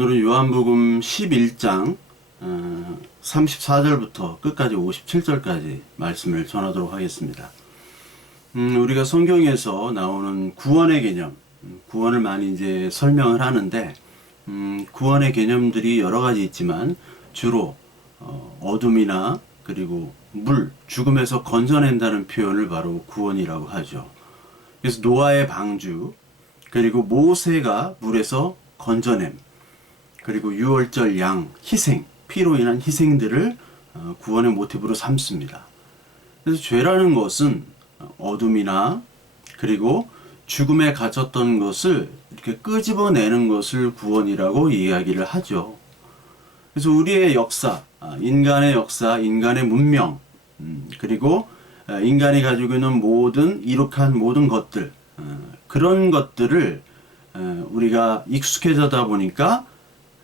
오늘은 요한복음 11장 34절부터 끝까지 57절까지 말씀을 전하도록 하겠습니다. 우리가 성경에서 나오는 구원의 개념, 구원을 많이 이제 설명을 하는데, 구원의 개념들이 여러 가지 있지만 주로 어둠이나 그리고 물, 죽음에서 건져낸다는 표현을 바로 구원이라고 하죠. 그래서 노아의 방주, 그리고 모세가 물에서 건져냄, 그리고 유월절 양, 희생, 피로 인한 희생들을 구원의 모티브로 삼습니다. 그래서 죄라는 것은 어둠이나 그리고 죽음에 갇혔던 것을 이렇게 끄집어내는 것을 구원이라고 이야기를 하죠. 그래서 우리의 역사, 인간의 역사, 인간의 문명, 그리고 인간이 가지고 있는 모든 이룩한 모든 것들, 그런 것들을 우리가 익숙해져다 보니까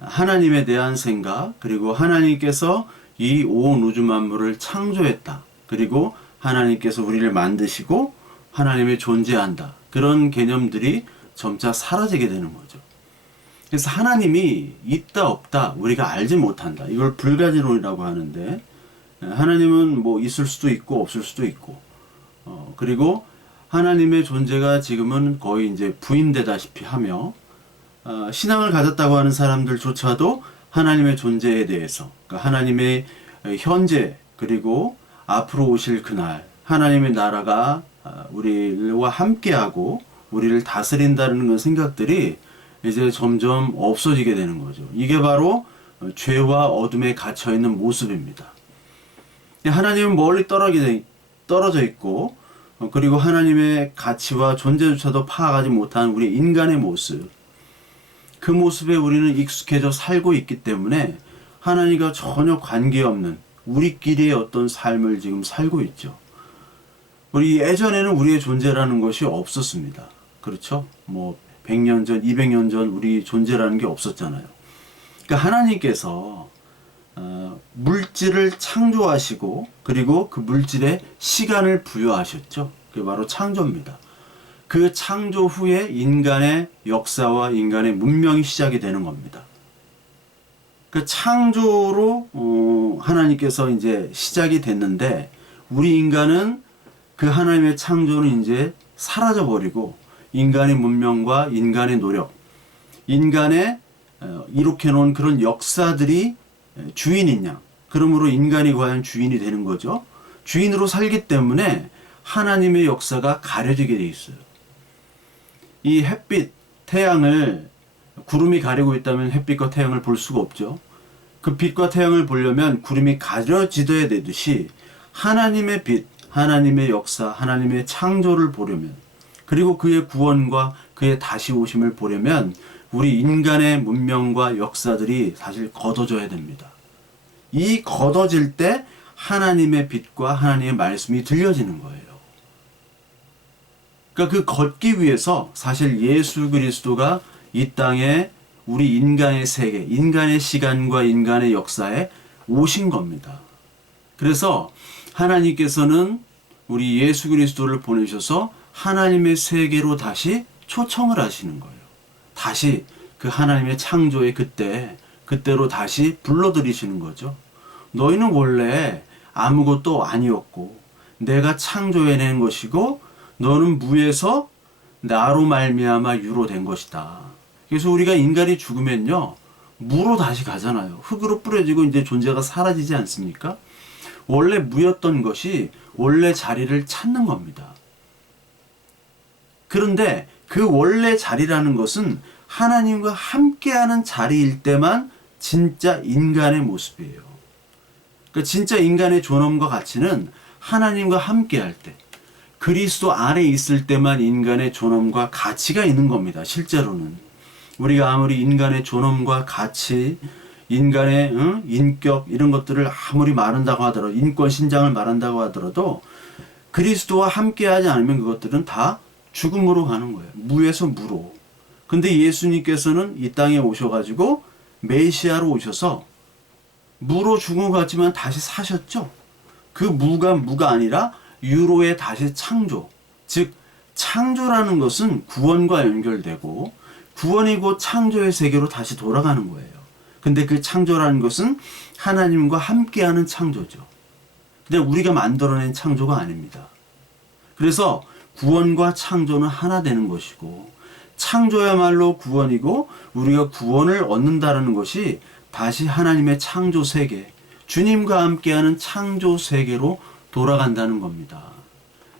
하나님에 대한 생각, 그리고 하나님께서 이 온 우주 만물을 창조했다, 그리고 하나님께서 우리를 만드시고 하나님이 존재한다, 그런 개념들이 점차 사라지게 되는 거죠. 그래서 하나님이 있다 없다 우리가 알지 못한다, 이걸 불가지론이라고 하는데, 하나님은 뭐 있을 수도 있고 없을 수도 있고, 그리고 하나님의 존재가 지금은 거의 이제 부인되다시피 하며, 신앙을 가졌다고 하는 사람들조차도 하나님의 존재에 대해서, 그러니까 하나님의 현재 그리고 앞으로 오실 그날 하나님의 나라가 우리와 함께하고 우리를 다스린다는 그 생각들이 이제 점점 없어지게 되는 거죠. 이게 바로 죄와 어둠에 갇혀있는 모습입니다. 하나님은 멀리 떨어져 있고, 그리고 하나님의 가치와 존재조차도 파악하지 못한 우리 인간의 모습, 그 모습에 우리는 익숙해져 살고 있기 때문에 하나님과 전혀 관계없는 우리끼리의 어떤 삶을 지금 살고 있죠. 우리 예전에는 우리의 존재라는 것이 없었습니다. 그렇죠? 뭐 100년 전, 200년 전 우리 존재라는 게 없었잖아요. 그러니까 하나님께서 물질을 창조하시고, 그리고 그 물질에 시간을 부여하셨죠. 그게 바로 창조입니다. 그 창조 후에 인간의 역사와 인간의 문명이 시작이 되는 겁니다. 그 창조로 하나님께서 이제 시작이 됐는데, 우리 인간은 그 하나님의 창조는 이제 사라져 버리고, 인간의 문명과 인간의 노력, 인간의 이룩해 놓은 그런 역사들이 주인인 양, 그러므로 인간이 과연 주인이 되는 거죠. 주인으로 살기 때문에 하나님의 역사가 가려지게 돼 있어요. 이 햇빛, 태양을 구름이 가리고 있다면 햇빛과 태양을 볼 수가 없죠. 그 빛과 태양을 보려면 구름이 가려지어야 되듯이 하나님의 빛, 하나님의 역사, 하나님의 창조를 보려면, 그리고 그의 구원과 그의 다시 오심을 보려면 우리 인간의 문명과 역사들이 사실 걷어져야 됩니다. 이 걷어질 때 하나님의 빛과 하나님의 말씀이 들려지는 거예요. 그러니까 그 걷기 위해서 사실 예수 그리스도가 이 땅에 우리 인간의 세계, 인간의 시간과 인간의 역사에 오신 겁니다. 그래서 하나님께서는 우리 예수 그리스도를 보내셔서 하나님의 세계로 다시 초청을 하시는 거예요. 다시 그 하나님의 창조의 그때로 다시 불러들이시는 거죠. 너희는 원래 아무것도 아니었고 내가 창조해낸 것이고, 너는 무에서 나로 말미암아 유로 된 것이다. 그래서 우리가 인간이 죽으면요, 무로 다시 가잖아요. 흙으로 뿌려지고 이제 존재가 사라지지 않습니까? 원래 무였던 것이 원래 자리를 찾는 겁니다. 그런데 그 원래 자리라는 것은 하나님과 함께하는 자리일 때만 진짜 인간의 모습이에요. 그러니까 진짜 인간의 존엄과 가치는 하나님과 함께할 때, 그리스도 안에 있을 때만 인간의 존엄과 가치가 있는 겁니다. 실제로는 우리가 아무리 인간의 존엄과 가치, 인간의 인격, 이런 것들을 아무리 말한다고 하더라도, 인권 신장을 말한다고 하더라도 그리스도와 함께하지 않으면 그것들은 다 죽음으로 가는 거예요. 무에서 무로. 근데 예수님께서는 이 땅에 오셔가지고 메시아로 오셔서 무로 죽은 것 같지만 다시 사셨죠. 그 무가 아니라 유로의 다시 창조, 즉 창조라는 것은 구원과 연결되고, 구원이 곧 창조의 세계로 다시 돌아가는 거예요. 근데 그 창조라는 것은 하나님과 함께하는 창조죠. 근데 우리가 만들어낸 창조가 아닙니다. 그래서 구원과 창조는 하나 되는 것이고, 창조야말로 구원이고, 우리가 구원을 얻는다는 것이 다시 하나님의 창조 세계, 주님과 함께하는 창조 세계로 돌아간다는 겁니다.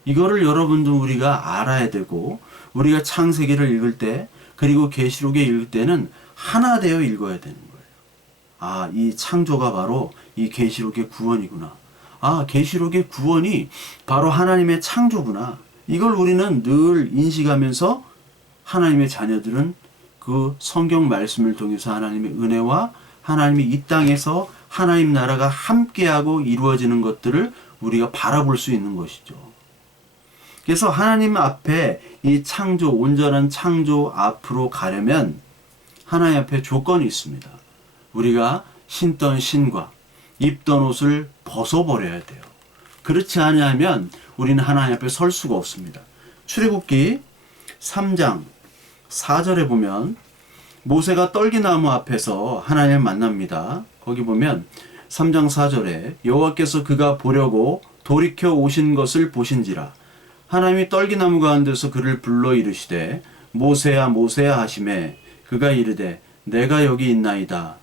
이거를 여러분도 우리가 알아야 되고, 우리가 창세기를 읽을 때, 그리고 계시록에 읽을 때는 하나 되어 읽어야 되는 거예요. 아, 이 창조가 바로 이 계시록의 구원이구나. 아, 계시록의 구원이 바로 하나님의 창조구나. 이걸 우리는 늘 인식하면서 하나님의 자녀들은 그 성경 말씀을 통해서 하나님의 은혜와 하나님이 이 땅에서 하나님 나라가 함께하고 이루어지는 것들을 우리가 바라볼 수 있는 것이죠. 그래서 하나님 앞에 이 창조, 온전한 창조 앞으로 가려면 하나님 앞에 조건이 있습니다. 우리가 신던 신과 입던 옷을 벗어버려야 돼요. 그렇지 않으면 우리는 하나님 앞에 설 수가 없습니다. 출애굽기 3장 4절에 보면 모세가 떨기나무 앞에서 하나님을 만납니다. 거기 보면 3장 4절에 여호와께서 그가 보려고 돌이켜 오신 것을 보신지라 하나님이 떨기나무 가운데서 그를 불러 이르시되 모세야 모세야 하시매 그가 이르되 내가 여기 있나이다.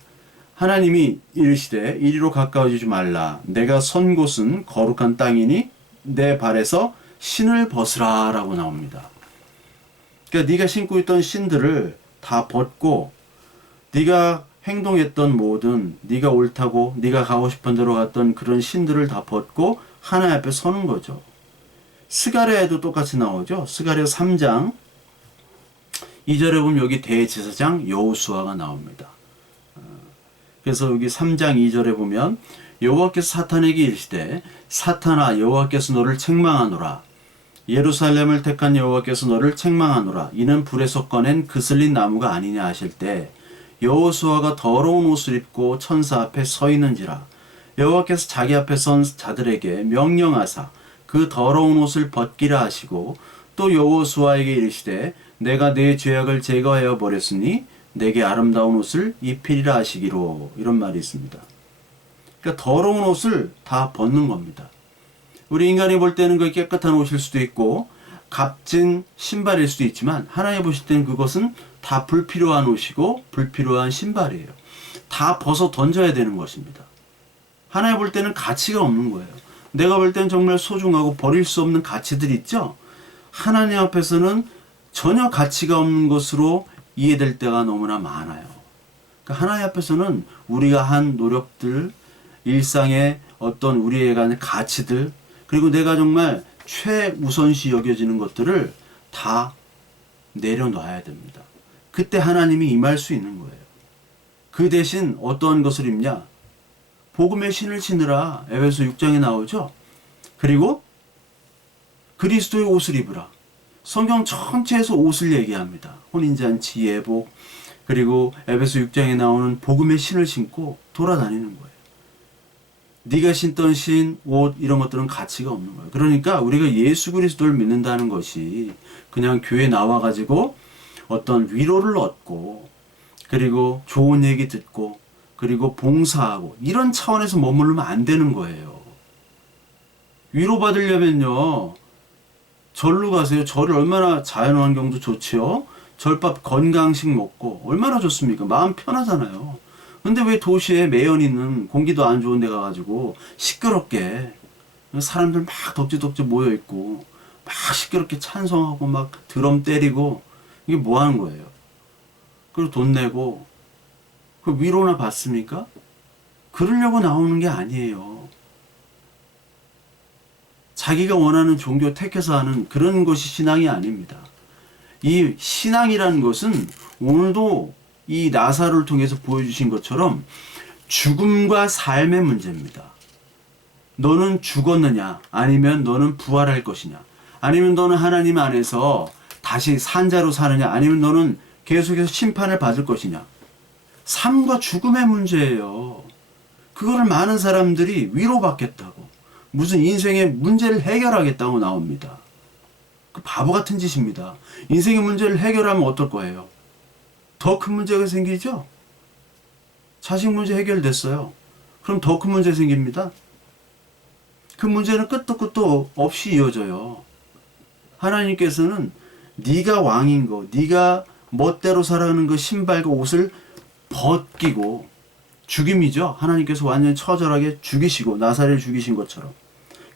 하나님이 이르시되 이리로 가까워지지 말라. 내가 선 곳은 거룩한 땅이니 내 발에서 신을 벗으라 라고 나옵니다. 그러니까 네가 신고 있던 신들을 다 벗고 네가 행동했던 모든 네가 옳다고 네가 가고 싶은 데로 갔던 그런 신들을 다 벗고 하나님 앞에 서는 거죠. 스가랴에도 똑같이 나오죠. 스가랴 3장 2절에 보면 여기 대제사장 여호수아가 나옵니다. 그래서 여기 3장 2절에 보면 여호와께서 사탄에게 이르시되 사탄아 여호와께서 너를 책망하노라. 예루살렘을 택한 여호와께서 너를 책망하노라. 이는 불에서 꺼낸 그슬린 나무가 아니냐 하실 때 여호수아가 더러운 옷을 입고 천사 앞에 서 있는지라. 여호와께서 자기 앞에 선 자들에게 명령하사 그 더러운 옷을 벗기라 하시고 또 여호수아에게 이르시되 내가 네 죄악을 제거하여 버렸으니 내게 아름다운 옷을 입히리라 하시기로. 이런 말이 있습니다. 그러니까 더러운 옷을 다 벗는 겁니다. 우리 인간이 볼 때는 그 깨끗한 옷일 수도 있고 값진 신발일 수도 있지만 하나님 보실 때는 그것은 다 불필요한 옷이고 불필요한 신발이에요. 다 벗어 던져야 되는 것입니다. 하나님 볼 때는 가치가 없는 거예요. 내가 볼 때는 정말 소중하고 버릴 수 없는 가치들이 있죠. 하나님 앞에서는 전혀 가치가 없는 것으로 이해될 때가 너무나 많아요. 그러니까 하나님 앞에서는 우리가 한 노력들, 일상의 어떤 우리에 관한 가치들, 그리고 내가 정말 최우선시 여겨지는 것들을 다 내려놔야 됩니다. 그때 하나님이 임할 수 있는 거예요. 그 대신 어떠한 것을 입냐? 복음의 신을 신으라. 에베소 6장에 나오죠. 그리고 그리스도의 옷을 입으라. 성경 전체에서 옷을 얘기합니다. 혼인잔치, 예복, 그리고 에베소 6장에 나오는 복음의 신을 신고 돌아다니는 거예요. 네가 신던 신, 옷 이런 것들은 가치가 없는 거예요. 그러니까 우리가 예수 그리스도를 믿는다는 것이 그냥 교회 나와가지고 어떤 위로를 얻고 그리고 좋은 얘기 듣고 그리고 봉사하고 이런 차원에서 머무르면 안 되는 거예요. 위로받으려면요. 절로 가세요. 절이 얼마나 자연환경도 좋지요. 절밥 건강식 먹고 얼마나 좋습니까? 마음 편하잖아요. 근데 왜 도시에 매연 있는 공기도 안 좋은 데 가가지고 시끄럽게 사람들 막 덕지덕지 모여있고 막 시끄럽게 찬송하고 막 드럼 때리고 이게 뭐 하는 거예요? 그리고 돈 내고 그 위로나 받습니까? 그러려고 나오는 게 아니에요. 자기가 원하는 종교 택해서 하는 그런 것이 신앙이 아닙니다. 이 신앙이라는 것은 오늘도 이 나사로를 통해서 보여주신 것처럼 죽음과 삶의 문제입니다. 너는 죽었느냐? 아니면 너는 부활할 것이냐? 아니면 너는 하나님 안에서 다시 산자로 사느냐? 아니면 너는 계속해서 심판을 받을 것이냐? 삶과 죽음의 문제예요. 그거를 많은 사람들이 위로받겠다고 무슨 인생의 문제를 해결하겠다고 나옵니다. 그 바보 같은 짓입니다. 인생의 문제를 해결하면 어떨 거예요? 더 큰 문제가 생기죠? 자식 문제 해결됐어요. 그럼 더 큰 문제 생깁니다. 그 문제는 끝도 끝도 없이 이어져요. 하나님께서는 네가 왕인 거, 네가 멋대로 살아가는 그 신발과 옷을 벗기고, 죽임이죠. 하나님께서 완전히 처절하게 죽이시고 나사렛을 죽이신 것처럼.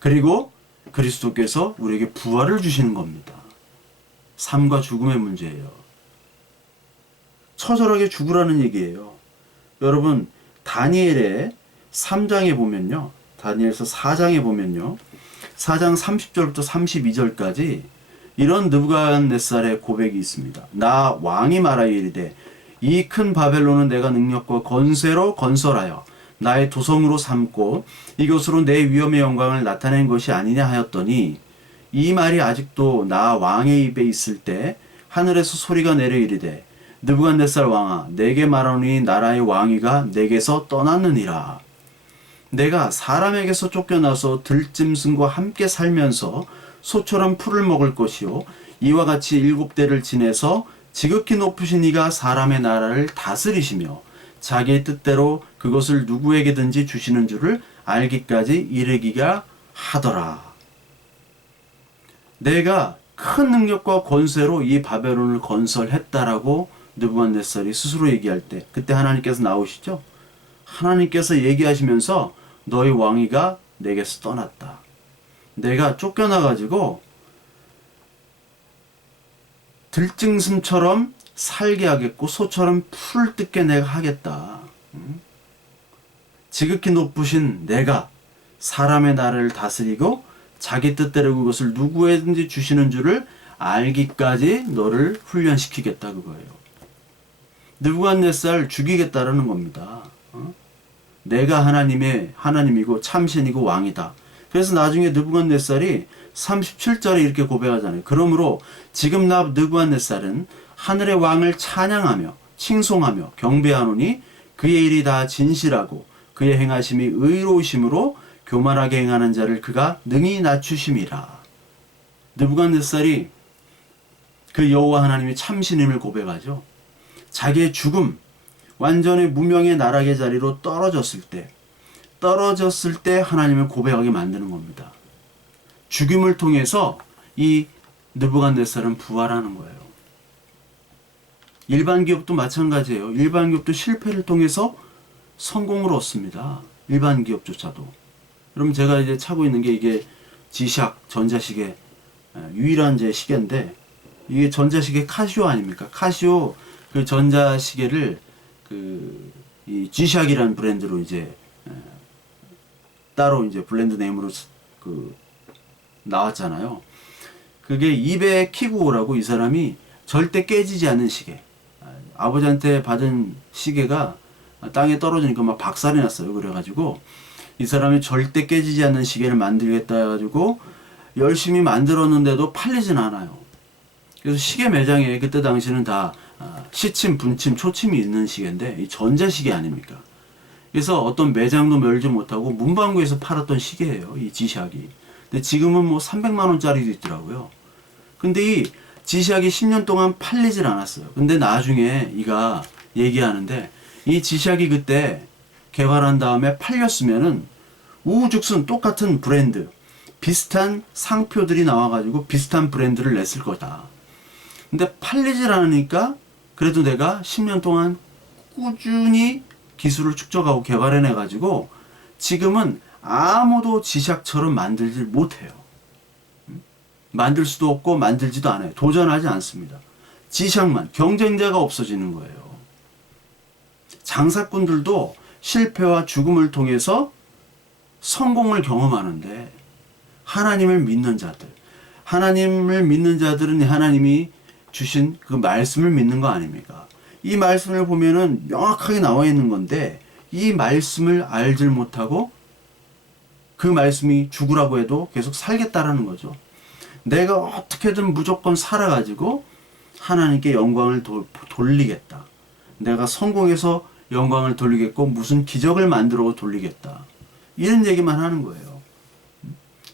그리고 그리스도께서 우리에게 부활을 주시는 겁니다. 삶과 죽음의 문제예요. 처절하게 죽으라는 얘기예요. 여러분, 다니엘의 3장에 보면요. 다니엘서 4장에 보면요. 4장 30절부터 32절까지 이런 느부갓네살의 고백이 있습니다. 나 왕이 말하여 이르되 이 큰 바벨론은 내가 능력과 권세로 건설하여 나의 도성으로 삼고 이것으로 내 위엄의 영광을 나타낸 것이 아니냐 하였더니, 이 말이 아직도 나 왕의 입에 있을 때 하늘에서 소리가 내려 이르되 느부갓네살 왕아, 내게 말하노니 나라의 왕위가 내게서 떠났느니라. 내가 사람에게서 쫓겨나서 들짐승과 함께 살면서 소처럼 풀을 먹을 것이요, 이와 같이 7대를 지내서 지극히 높으신 이가 사람의 나라를 다스리시며 자기의 뜻대로 그것을 누구에게든지 주시는 줄을 알기까지 이르기가 하더라. 내가 큰 능력과 권세로 이 바벨론을 건설했다라고 느부갓네살이 스스로 얘기할 때, 그때 하나님께서 나오시죠. 하나님께서 얘기하시면서 너희 왕위가 내게서 떠났다. 내가 쫓겨나가지고 들짐승처럼 살게 하겠고 소처럼 풀을 뜯게 내가 하겠다. 지극히 높으신 내가 사람의 나라를 다스리고 자기 뜻대로 그것을 누구에든지 주시는 줄을 알기까지 너를 훈련시키겠다, 그거예요. 느부갓네살 죽이겠다라는 겁니다. 내가 하나님이고 참신이고 왕이다. 그래서 나중에 느부갓네살이 37절에 이렇게 고백하잖아요. 그러므로 지금 나 느부갓네살은 하늘의 왕을 찬양하며 칭송하며 경배하노니 그의 일이 다 진실하고 그의 행하심이 의로우심으로 교만하게 행하는 자를 그가 능히 낮추심이라. 느부갓네살이 그 여호와 하나님이 참신임을 고백하죠. 자기의 죽음, 완전히 무명의 나락의 자리로 떨어졌을 때 하나님을 고백하게 만드는 겁니다. 죽임을 통해서 이 느부갓네살은 부활하는 거예요. 일반 기업도 마찬가지예요. 일반 기업도 실패를 통해서 성공을 얻습니다. 일반 기업조차도. 그럼 제가 이제 차고 있는 게 이게 지샥 전자시계, 유일한 제 시계인데, 이게 전자시계 카시오 아닙니까? 카시오 그 전자시계를 이 G샥이라는 브랜드로 이제 따로 이제 블렌드 네임으로 나왔잖아요. 그게 입에 키고 오라고 이 사람이 절대 깨지지 않는 시계. 아버지한테 받은 시계가 땅에 떨어지니까 막 박살이 났어요. 그래가지고 이 사람이 절대 깨지지 않는 시계를 만들겠다 해가지고 열심히 만들었는데도 팔리진 않아요. 그래서 시계 매장에 그때 당시는 다 시침, 분침, 초침이 있는 시계인데 이 전자시계 아닙니까? 그래서 어떤 매장도 열지 못하고 문방구에서 팔았던 시계예요. 이 지샥이. 근데 지금은 뭐 300만 원짜리도 있더라고요. 근데 이 지샥이 10년 동안 팔리질 않았어요. 근데 나중에 이가 얘기하는데 이 지샥이 그때 개발한 다음에 팔렸으면은 우후죽순 똑같은 브랜드, 비슷한 상표들이 나와가지고 비슷한 브랜드를 냈을 거다. 근데 팔리질 않으니까 그래도 내가 10년 동안 꾸준히 기술을 축적하고 개발해내가지고 지금은 아무도 지샥처럼 만들질 못해요. 만들 수도 없고 만들지도 않아요. 도전하지 않습니다. 지샥만, 경쟁자가 없어지는 거예요. 장사꾼들도 실패와 죽음을 통해서 성공을 경험하는데 하나님을 믿는 자들은 하나님이 주신 그 말씀을 믿는 거 아닙니까? 이 말씀을 보면은 명확하게 나와 있는 건데 이 말씀을 알질 못하고 그 말씀이 죽으라고 해도 계속 살겠다라는 거죠. 내가 어떻게든 무조건 살아가지고 하나님께 영광을 돌리겠다. 내가 성공해서 영광을 돌리겠고 무슨 기적을 만들어 돌리겠다. 이런 얘기만 하는 거예요.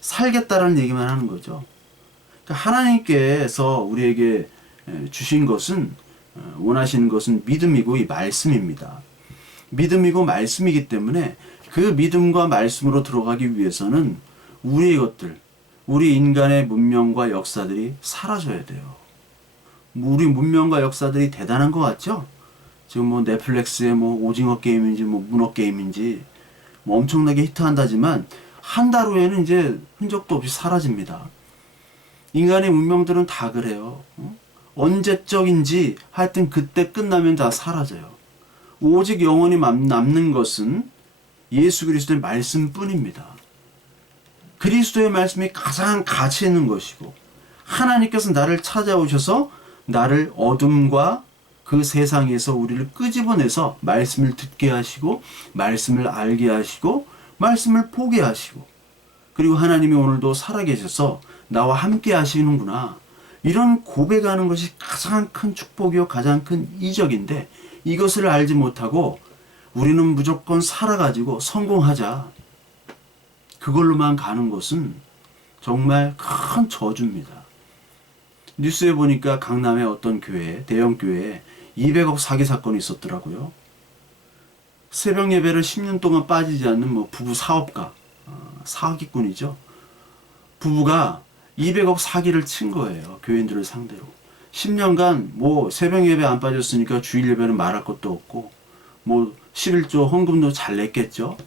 살겠다라는 얘기만 하는 거죠. 그러니까 하나님께서 우리에게 주신 것은 원하시는 것은 믿음이고 이 말씀입니다. 믿음이고 말씀이기 때문에 그 믿음과 말씀으로 들어가기 위해서는 우리의 것들, 우리 인간의 문명과 역사들이 사라져야 돼요. 우리 문명과 역사들이 대단한 것 같죠? 지금 뭐 넷플릭스의 뭐 오징어 게임인지 뭐 문어 게임인지 뭐 엄청나게 히트한다지만 한 달 후에는 이제 흔적도 없이 사라집니다. 인간의 문명들은 다 그래요. 언제적인지 하여튼 그때 끝나면 다 사라져요. 오직 영원히 남는 것은 예수 그리스도의 말씀뿐입니다. 그리스도의 말씀이 가장 가치 있는 것이고 하나님께서 나를 찾아오셔서 나를 어둠과 그 세상에서 우리를 끄집어내서 말씀을 듣게 하시고 말씀을 알게 하시고 말씀을 보게 하시고 그리고 하나님이 오늘도 살아계셔서 나와 함께 하시는구나. 이런 고백하는 것이 가장 큰 축복이요 가장 큰 이적인데 이것을 알지 못하고 우리는 무조건 살아가지고 성공하자. 그걸로만 가는 것은 정말 큰 저주입니다. 뉴스에 보니까 강남의 어떤 교회, 대형 교회에 200억 사기 사건이 있었더라고요. 새벽 예배를 10년 동안 빠지지 않는 뭐 부부 사업가, 사기꾼이죠. 부부가 200억 사기를 친 거예요. 교인들을 상대로. 10년간 뭐 새벽 예배 안 빠졌으니까 주일 예배는 말할 것도 없고 뭐 11조 헌금도 잘 냈겠죠.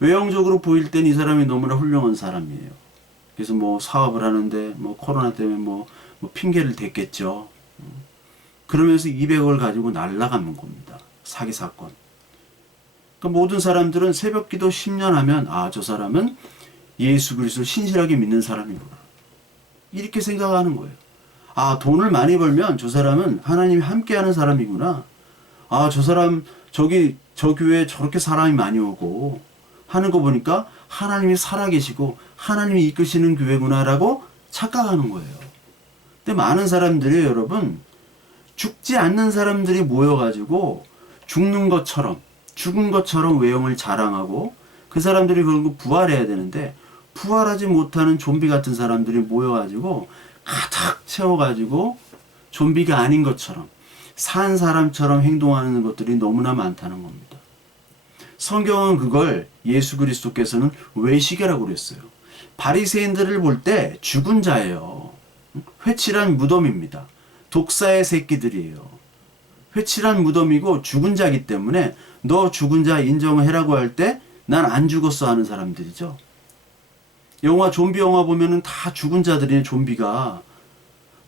외형적으로 보일 땐 이 사람이 너무나 훌륭한 사람이에요. 그래서 뭐 사업을 하는데 뭐 코로나 때문에 뭐 핑계를 댔겠죠. 그러면서 200억을 가지고 날아가는 겁니다. 사기 사건. 그러니까 모든 사람들은 새벽 기도 10년 하면 저 사람은 예수 그리스도를 신실하게 믿는 사람이구나. 이렇게 생각하는 거예요. 돈을 많이 벌면 저 사람은 하나님이 함께하는 사람이구나. 저 사람 저 교회에 저렇게 사람이 많이 오고 하는 거 보니까 하나님이 살아계시고 하나님이 이끄시는 교회구나라고 착각하는 거예요. 근데 많은 사람들이 여러분 죽지 않는 사람들이 모여가지고 죽은 것처럼 외형을 자랑하고 그 사람들이 그런 거 부활해야 되는데 부활하지 못하는 좀비 같은 사람들이 모여가지고 가득 채워가지고 좀비가 아닌 것처럼 산 사람처럼 행동하는 것들이 너무나 많다는 겁니다. 성경은 그걸 예수 그리스도께서는 외식이라고 그랬어요. 바리새인들을 볼 때 죽은 자예요. 회칠한 무덤입니다. 독사의 새끼들이에요. 회칠한 무덤이고 죽은 자이기 때문에 너 죽은 자 인정해라고 할 때 난 안 죽었어 하는 사람들이죠. 좀비 영화 보면은 다 죽은 자들이에요. 좀비가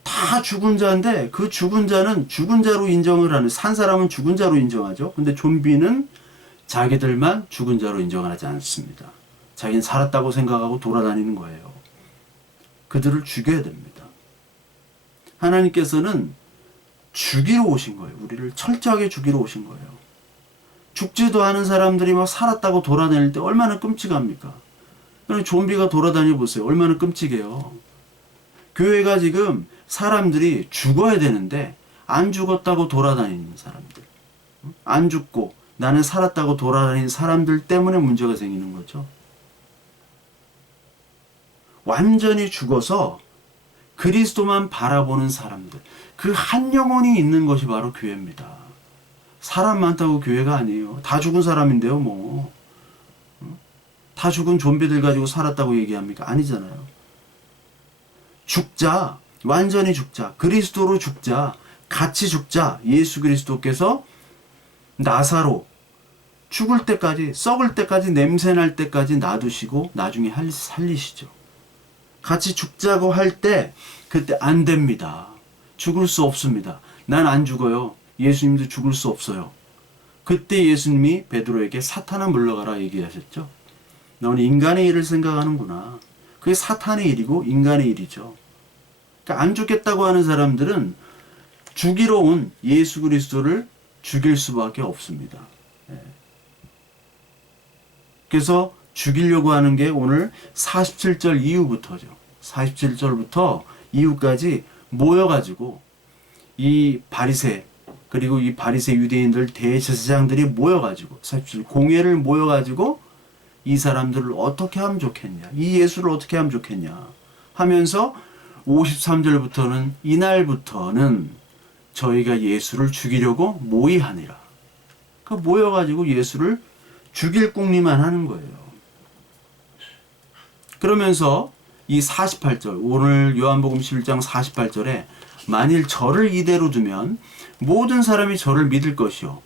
다 죽은 자인데 그 죽은 자는 죽은 자로 인정을 하는, 산 사람은 죽은 자로 인정하죠. 근데 좀비는 자기들만 죽은 자로 인정하지 않습니다. 자기는 살았다고 생각하고 돌아다니는 거예요. 그들을 죽여야 됩니다. 하나님께서는 죽이러 오신 거예요. 우리를 철저하게 죽이러 오신 거예요. 죽지도 않은 사람들이 막 살았다고 돌아다닐 때 얼마나 끔찍합니까? 좀비가 돌아다녀 보세요. 얼마나 끔찍해요. 교회가 지금 사람들이 죽어야 되는데 안 죽었다고 돌아다니는 사람들, 안 죽고 나는 살았다고 돌아다니는 사람들 때문에 문제가 생기는 거죠. 완전히 죽어서 그리스도만 바라보는 사람들, 그 한 영혼이 있는 것이 바로 교회입니다. 사람 많다고 교회가 아니에요. 다 죽은 사람인데요, 뭐. 다 죽은 좀비들 가지고 살았다고 얘기합니까? 아니잖아요. 죽자. 완전히 죽자. 그리스도로 죽자. 같이 죽자. 예수 그리스도께서 나사로 죽을 때까지, 썩을 때까지, 냄새날 때까지 놔두시고 나중에 살리시죠. 같이 죽자고 할 때 그때 안 됩니다. 죽을 수 없습니다. 난 안 죽어요. 예수님도 죽을 수 없어요. 그때 예수님이 베드로에게 사탄아 물러가라 얘기하셨죠. 너는 인간의 일을 생각하는구나. 그게 사탄의 일이고 인간의 일이죠. 그러니까 안 죽겠다고 하는 사람들은 죽이러 온 예수 그리스도를 죽일 수밖에 없습니다. 그래서 죽이려고 하는 게 오늘 47절 이후부터죠. 47절부터 이후까지 모여가지고 이 바리새, 그리고 이 바리새 유대인들 대제사장들이 모여가지고 47 공회를 모여가지고 이 사람들을 어떻게 하면 좋겠냐, 이 예수를 어떻게 하면 좋겠냐 하면서 53절부터는 이날부터는 저희가 예수를 죽이려고 모의하니라. 그러니까 모여가지고 예수를 죽일 궁리만 하는 거예요. 그러면서 이 48절, 오늘 요한복음 11장 48절에 만일 저를 이대로 두면 모든 사람이 저를 믿을 것이요.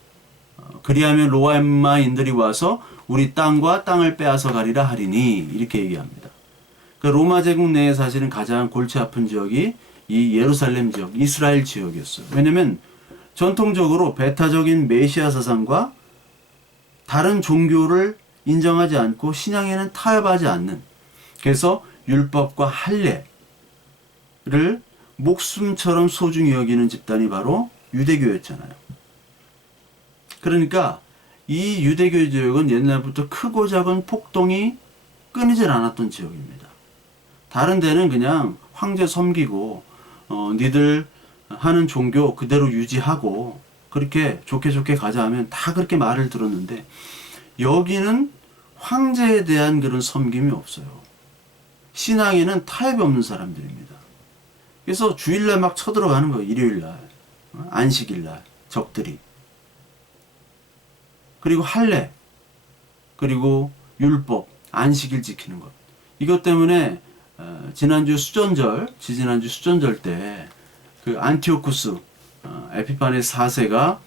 그리하면 로마인들이 와서 우리 땅과 땅을 빼앗아 가리라 하리니, 이렇게 얘기합니다. 그러니까 로마 제국 내에 사실은 가장 골치 아픈 지역이 이 예루살렘 지역, 이스라엘 지역이었어요. 왜냐면 전통적으로 배타적인 메시아 사상과 다른 종교를 인정하지 않고 신앙에는 타협하지 않는, 그래서 율법과 할례를 목숨처럼 소중히 여기는 집단이 바로 유대교였잖아요. 그러니까 이 유대교 지역은 옛날부터 크고 작은 폭동이 끊이질 않았던 지역입니다. 다른 데는 그냥 황제 섬기고 니들 하는 종교 그대로 유지하고 그렇게 좋게 좋게 가자 하면 다 그렇게 말을 들었는데, 여기는 황제에 대한 그런 섬김이 없어요. 신앙에는 타협이 없는 사람들입니다. 그래서 주일날 막 쳐들어가는 거예요. 일요일날, 안식일날 적들이. 그리고 할례, 그리고 율법, 안식일 지키는 것. 이것 때문에 지난주 수전절 때 그 안티오쿠스 에피파네스 4세가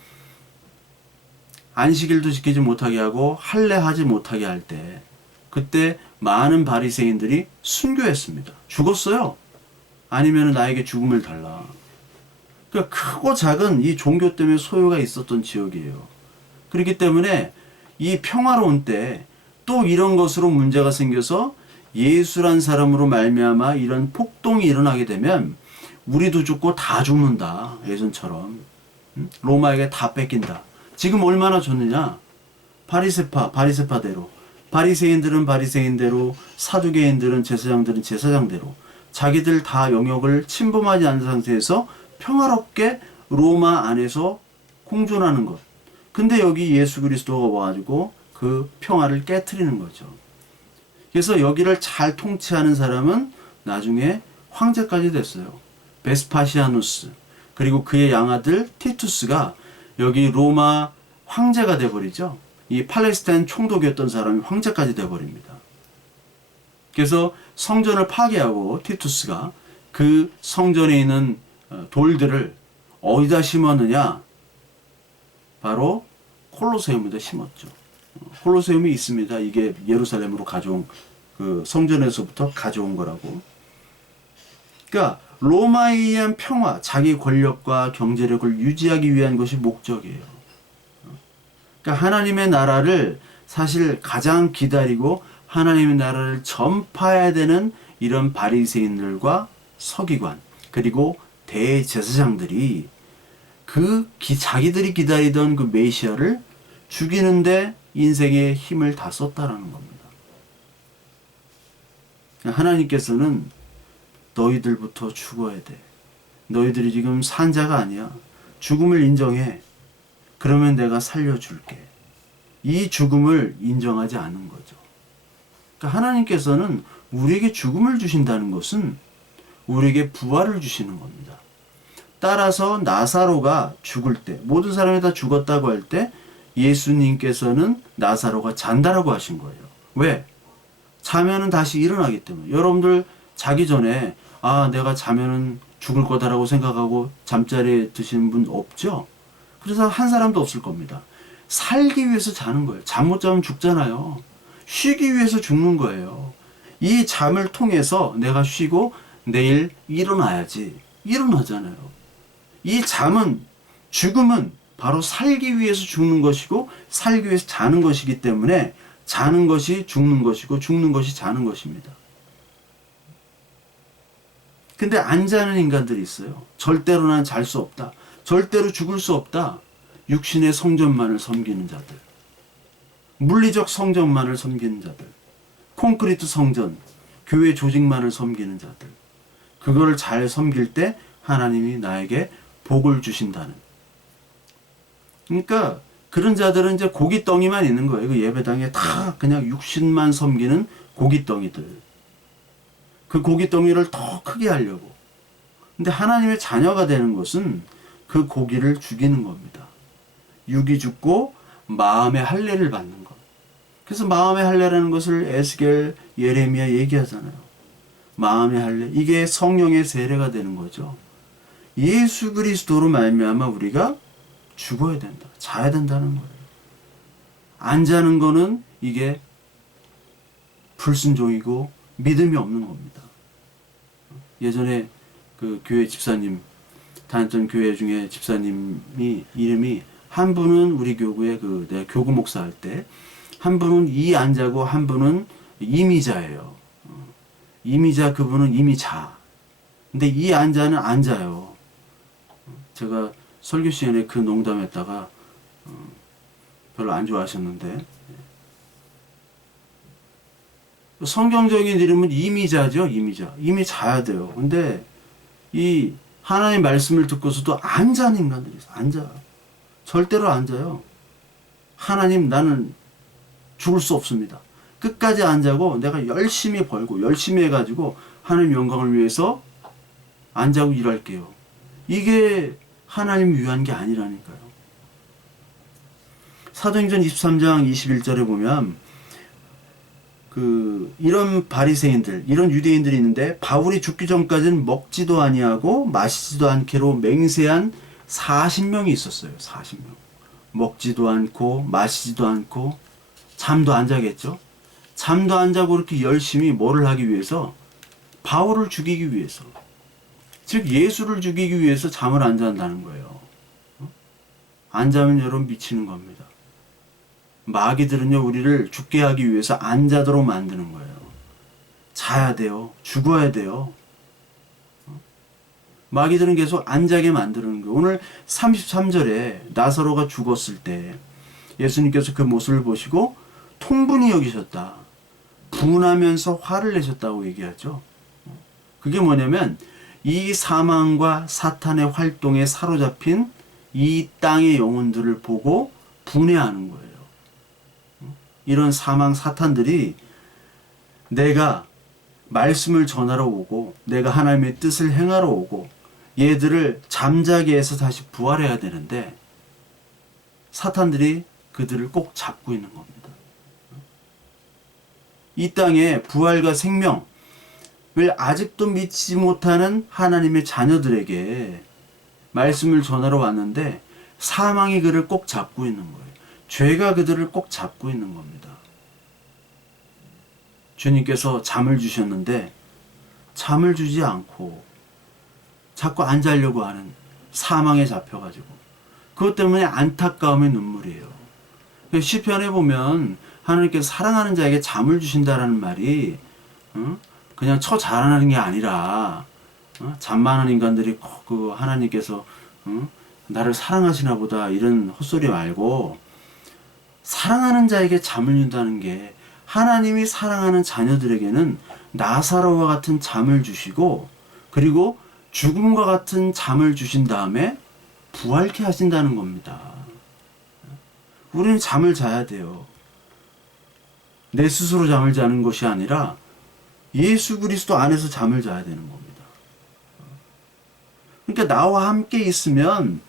안식일도 지키지 못하게 하고 할례하지 못하게 할 때, 그때 많은 바리새인들이 순교했습니다. 죽었어요. 아니면 나에게 죽음을 달라. 그러니까 크고 작은 이 종교 때문에 소요가 있었던 지역이에요. 그렇기 때문에 이 평화로운 때 또 이런 것으로 문제가 생겨서 예수란 사람으로 말미암아 이런 폭동이 일어나게 되면 우리도 죽고 다 죽는다. 예전처럼 로마에게 다 뺏긴다. 지금 얼마나 줬느냐? 바리새파대로. 바리새인들은 바리새인대로, 사두개인들은 제사장들은 제사장대로 자기들 다 영역을 침범하지 않는 상태에서 평화롭게 로마 안에서 공존하는 것. 근데 여기 예수 그리스도가 와가지고 그 평화를 깨트리는 거죠. 그래서 여기를 잘 통치하는 사람은 나중에 황제까지 됐어요. 베스파시아누스, 그리고 그의 양아들 티투스가 여기 로마 황제가 돼버리죠. 이 팔레스타인 총독이었던 사람이 황제까지 돼버립니다. 그래서 성전을 파괴하고 티투스가 그 성전에 있는 돌들을 어디다 심었느냐? 바로 콜로세움에다 심었죠. 콜로세움이 있습니다. 이게 예루살렘으로 가져온, 그 성전에서부터 가져온 거라고. 그러니까 로마에 의한 평화, 자기 권력과 경제력을 유지하기 위한 것이 목적이에요. 그러니까 하나님의 나라를 사실 가장 기다리고 하나님의 나라를 전파해야 되는 이런 바리새인들과 서기관, 그리고 대제사장들이 자기들이 기다리던 그 메시아를 죽이는데 인생의 힘을 다 썼다라는 겁니다. 하나님께서는 너희들부터 죽어야 돼. 너희들이 지금 산자가 아니야. 죽음을 인정해. 그러면 내가 살려줄게. 이 죽음을 인정하지 않은 거죠. 그러니까 하나님께서는 우리에게 죽음을 주신다는 것은 우리에게 부활을 주시는 겁니다. 따라서 나사로가 죽을 때, 모든 사람이 다 죽었다고 할 때 예수님께서는 나사로가 잔다라고 하신 거예요. 왜? 자면은 다시 일어나기 때문에. 여러분들 자기 전에 내가 자면은 죽을 거다라고 생각하고 잠자리에 드시는 분 없죠? 그래서 한 사람도 없을 겁니다. 살기 위해서 자는 거예요. 잠 못 자면 죽잖아요. 쉬기 위해서 죽는 거예요. 이 잠을 통해서 내가 쉬고 내일 일어나야지. 일어나잖아요. 이 죽음은 바로 살기 위해서 죽는 것이고 살기 위해서 자는 것이기 때문에 자는 것이 죽는 것이고 죽는 것이 자는 것입니다. 근데 안 자는 인간들이 있어요. 절대로 난 잘 수 없다. 절대로 죽을 수 없다. 육신의 성전만을 섬기는 자들. 물리적 성전만을 섬기는 자들. 콘크리트 성전, 교회 조직만을 섬기는 자들. 그거를 잘 섬길 때 하나님이 나에게 복을 주신다는. 그러니까 그런 자들은 이제 고깃덩이만 있는 거예요. 그 예배당에 다 그냥 육신만 섬기는 고깃덩이들. 그 고깃덩이를 더 크게 하려고. 근데 하나님의 자녀가 되는 것은 그 고기를 죽이는 겁니다. 육이 죽고 마음의 할례를 받는 것. 그래서 마음의 할례라는 것을 에스겔, 예레미야 얘기하잖아요. 마음의 할례. 이게 성령의 세례가 되는 거죠. 예수 그리스도로 말미암아 우리가 죽어야 된다. 자야 된다는 거예요. 안 자는 거는 이게 불순종이고 믿음이 없는 겁니다. 예전에 그 교회 집사님, 다녔던 교회 중에 집사님이 이름이 한 분은 우리 교구에 내가 교구 목사할 때 한 분은 이 안 자고 한 분은 이미자예요. 이미자 그분은 이미 자. 근데 이 안 자는 안 자요. 제가 설교 시간에 그 농담했다가 별로 안 좋아하셨는데 성경적인 이름은 이미자죠. 이미자. 이미 자야 돼요. 근데 이 하나님의 말씀을 듣고서도 안 자는 인간들이 있어요. 안 자. 절대로 안 자요. 하나님 나는 죽을 수 없습니다. 끝까지 안 자고 내가 열심히 벌고 열심히 해가지고 하나님 영광을 위해서 안 자고 일할게요. 이게 하나님 위한 게 아니라니까요. 사도행전 23장 21절에 보면 이런 바리새인들, 이런 유대인들이 있는데 바울이 죽기 전까지는 먹지도 아니하고 마시지도 않기로 맹세한 40명이 있었어요. 40명. 먹지도 않고 마시지도 않고 잠도 안 자겠죠. 잠도 안 자고 그렇게 열심히 뭐를 하기 위해서? 바울을 죽이기 위해서. 즉 예수를 죽이기 위해서 잠을 안 잔다는 거예요. 안 자면 여러분 미치는 겁니다. 마귀들은요 우리를 죽게 하기 위해서 안 자도록 만드는 거예요. 자야 돼요. 죽어야 돼요. 마귀들은 계속 안 자게 만드는 거예요. 오늘 33절에 나사로가 죽었을 때 예수님께서 그 모습을 보시고 통분히 여기셨다. 분하면서 화를 내셨다고 얘기하죠. 그게 뭐냐면 이 사망과 사탄의 활동에 사로잡힌 이 땅의 영혼들을 보고 분해하는 거예요. 이런 사망 사탄들이 내가 말씀을 전하러 오고 내가 하나님의 뜻을 행하러 오고 얘들을 잠자게 해서 다시 부활해야 되는데 사탄들이 그들을 꼭 잡고 있는 겁니다. 이 땅에 부활과 생명을 아직도 믿지 못하는 하나님의 자녀들에게 말씀을 전하러 왔는데 사망이 그를 꼭 잡고 있는 거예요. 죄가 그들을 꼭 잡고 있는 겁니다. 주님께서 잠을 주셨는데 잠을 주지 않고 자꾸 안 자려고 하는 사망에 잡혀가지고 그것 때문에 안타까움의 눈물이에요. 시편에 보면 하나님께서 사랑하는 자에게 잠을 주신다라는 말이 그냥 자라나는 게 아니라 잠 많은 인간들이 꼭 하나님께서 나를 사랑하시나 보다 이런 헛소리 말고 사랑하는 자에게 잠을 준다는 게 하나님이 사랑하는 자녀들에게는 나사로와 같은 잠을 주시고 그리고 죽음과 같은 잠을 주신 다음에 부활케 하신다는 겁니다. 우리는 잠을 자야 돼요. 내 스스로 잠을 자는 것이 아니라 예수 그리스도 안에서 잠을 자야 되는 겁니다. 그러니까 나와 함께 있으면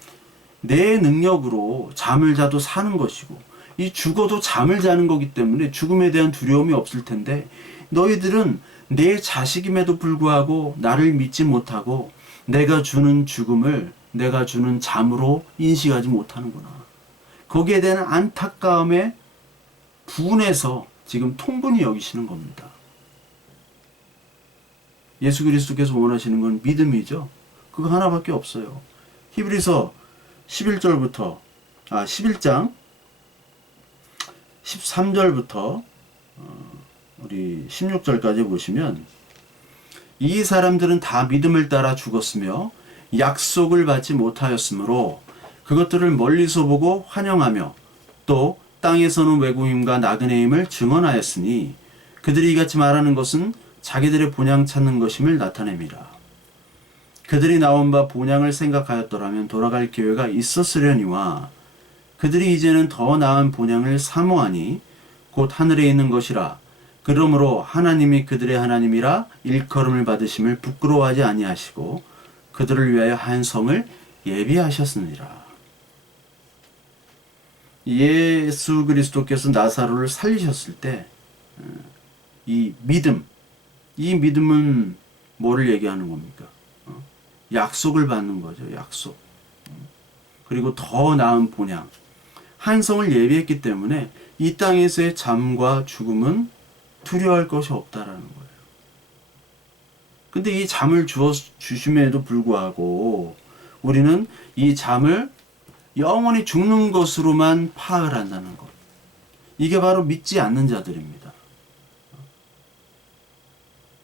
내 능력으로 잠을 자도 사는 것이고 이 죽어도 잠을 자는 거기 때문에 죽음에 대한 두려움이 없을 텐데 너희들은 내 자식임에도 불구하고 나를 믿지 못하고 내가 주는 죽음을 내가 주는 잠으로 인식하지 못하는구나. 거기에 대한 안타까움에 분해서 지금 통분히 여기시는 겁니다. 예수 그리스도께서 원하시는 건 믿음이죠. 그거 하나밖에 없어요. 히브리서 11장 13절부터 우리 16절까지 보시면 이 사람들은 다 믿음을 따라 죽었으며 약속을 받지 못하였으므로 그것들을 멀리서 보고 환영하며 또 땅에서는 외국임과 나그네임을 증언하였으니 그들이 이같이 말하는 것은 자기들의 본향 찾는 것임을 나타냅니다. 그들이 나온 바 본향을 생각하였더라면 돌아갈 기회가 있었으려니와 그들이 이제는 더 나은 본향을 사모하니 곧 하늘에 있는 것이라. 그러므로 하나님이 그들의 하나님이라 일컬음을 받으심을 부끄러워하지 아니하시고 그들을 위하여 한 성을 예비하셨느니라. 예수 그리스도께서 나사로를 살리셨을 때 이 믿음은 뭐를 얘기하는 겁니까? 약속을 받는 거죠. 약속. 그리고 더 나은 본향. 한 성을 예비했기 때문에 이 땅에서의 잠과 죽음은 두려워할 것이 없다라는 거예요. 근데 이 잠을 주심에도 불구하고 우리는 이 잠을 영원히 죽는 것으로만 파악을 한다는 것. 이게 바로 믿지 않는 자들입니다.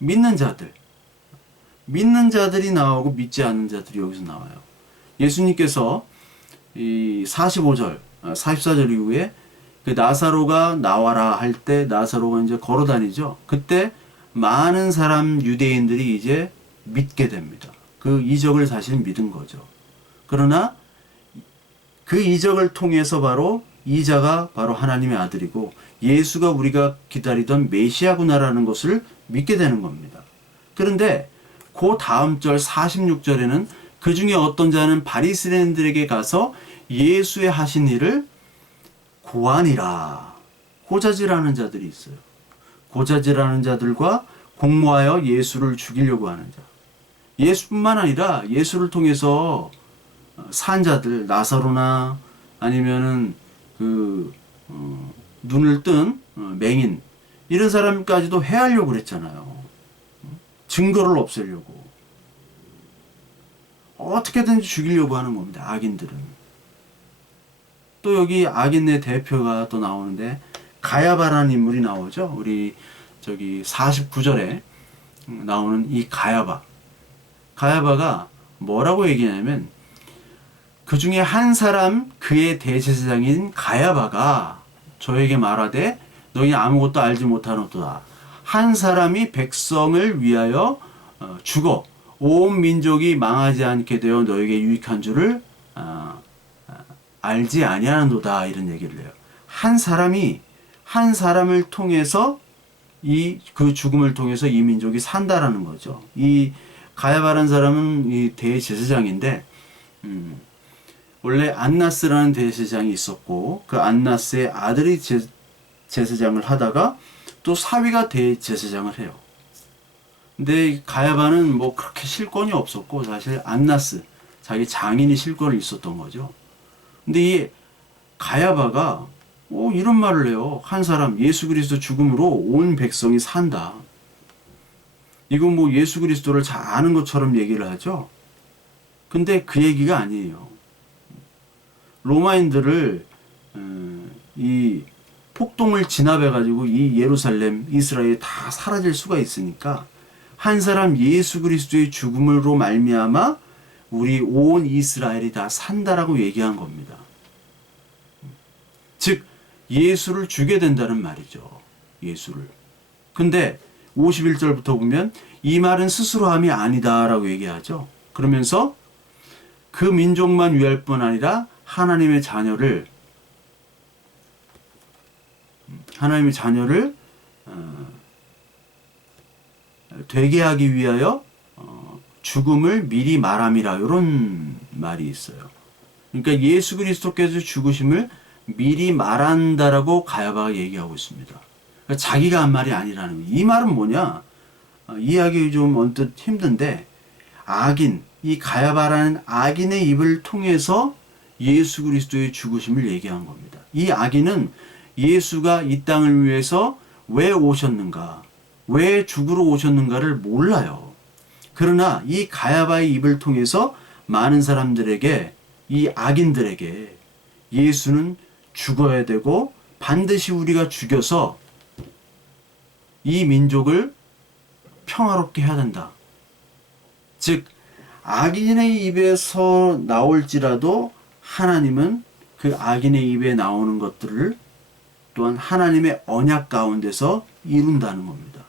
믿는 자들이 나오고 믿지 않는 자들이 여기서 나와요. 예수님께서 이 45절, 44절 이후에 그 나사로가 나와라 할 때 나사로가 이제 걸어 다니죠. 그때 많은 사람 유대인들이 이제 믿게 됩니다. 그 이적을 사실 믿은 거죠. 그러나 그 이적을 통해서 바로 이자가 바로 하나님의 아들이고 예수가 우리가 기다리던 메시아구나라는 것을 믿게 되는 겁니다. 그런데 그 다음 절 46절에는 그 중에 어떤 자는 바리새인들에게 가서 예수의 하신 일을 고하니라. 고자질하는 자들이 있어요. 고자질하는 자들과 공모하여 예수를 죽이려고 하는 자. 예수뿐만 아니라 예수를 통해서 산 자들, 나사로나 아니면은 눈을 뜬 맹인 이런 사람까지도 해하려고 그랬잖아요. 증거를 없애려고. 어떻게든지 죽이려고 하는 겁니다. 악인들은. 또 여기 악인의 대표가 또 나오는데 가야바라는 인물이 나오죠. 우리 저기 49절에 나오는 이 가야바. 가야바가 뭐라고 얘기하냐면 그 중에 한 사람 그의 대제사장인 가야바가 저에게 말하되 너희 아무것도 알지 못하노도다. 한 사람이 백성을 위하여 죽어 온 민족이 망하지 않게 되어 너에게 유익한 줄을 알지 아니하는도다. 이런 얘기를 해요. 한 사람을 통해서 그 죽음을 통해서 이 민족이 산다라는 거죠. 이 가야바라는 사람은 이 대제사장인데 원래 안나스라는 대제사장이 있었고 그 안나스의 아들이 제사장을 하다가 또 사위가 대제사장을 해요. 근데 가야바는 뭐 그렇게 실권이 없었고 사실 안나스 자기 장인이 실권이 있었던 거죠. 근데 이 가야바가 이런 말을 해요. 한 사람 예수 그리스도 죽음으로 온 백성이 산다. 이건 뭐 예수 그리스도를 잘 아는 것처럼 얘기를 하죠. 근데 그 얘기가 아니에요. 로마인들을 이 폭동을 진압해 가지고 이 예루살렘, 이스라엘이 다 사라질 수가 있으니까 한 사람 예수 그리스도의 죽음으로 말미암아 우리 온 이스라엘이 다 산다라고 얘기한 겁니다. 즉 예수를 주게 된다는 말이죠. 예수를. 근데 51절부터 보면 이 말은 스스로 함이 아니다라고 얘기하죠. 그러면서 그 민족만 위할 뿐 아니라 하나님의 자녀를 되게 하기 위하여 죽음을 미리 말함이라 이런 말이 있어요. 그러니까 예수 그리스도께서 죽으심을 미리 말한다라고 가야바가 얘기하고 있습니다. 그러니까 자기가 한 말이 아니라는 거예요. 이 말은 뭐냐? 이해하기 좀 언뜻 힘든데 이 가야바라는 악인의 입을 통해서 예수 그리스도의 죽으심을 얘기한 겁니다. 이 악인은 예수가 이 땅을 위해서 왜 오셨는가, 왜 죽으러 오셨는가를 몰라요. 그러나 이 가야바의 입을 통해서 많은 사람들에게, 이 악인들에게 예수는 죽어야 되고 반드시 우리가 죽여서 이 민족을 평화롭게 해야 된다. 즉 악인의 입에서 나올지라도 하나님은 그 악인의 입에 나오는 것들을 또한 하나님의 언약 가운데서 이룬다는 겁니다.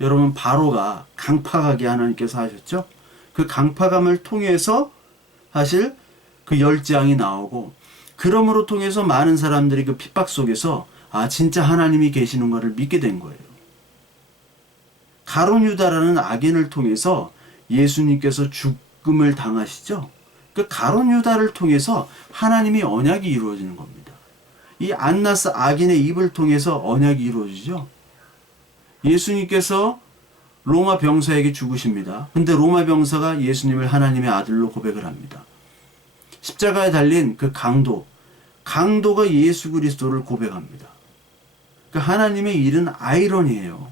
여러분 바로가 강팍하게 하나님께서 하셨죠? 그 강팍함을 통해서 사실 그 열재앙이 나오고 그러므로 통해서 많은 사람들이 그 핍박 속에서 진짜 하나님이 계시는 것을 믿게 된 거예요. 가룟 유다라는 악인을 통해서 예수님께서 죽음을 당하시죠. 그 가룟 유다를 통해서 하나님이 언약이 이루어지는 겁니다. 이 안나스 악인의 입을 통해서 언약이 이루어지죠. 예수님께서 로마 병사에게 죽으십니다. 근데 로마 병사가 예수님을 하나님의 아들로 고백을 합니다. 십자가에 달린 그 강도가 예수 그리스도를 고백합니다. 그러니까 하나님의 일은 아이러니예요.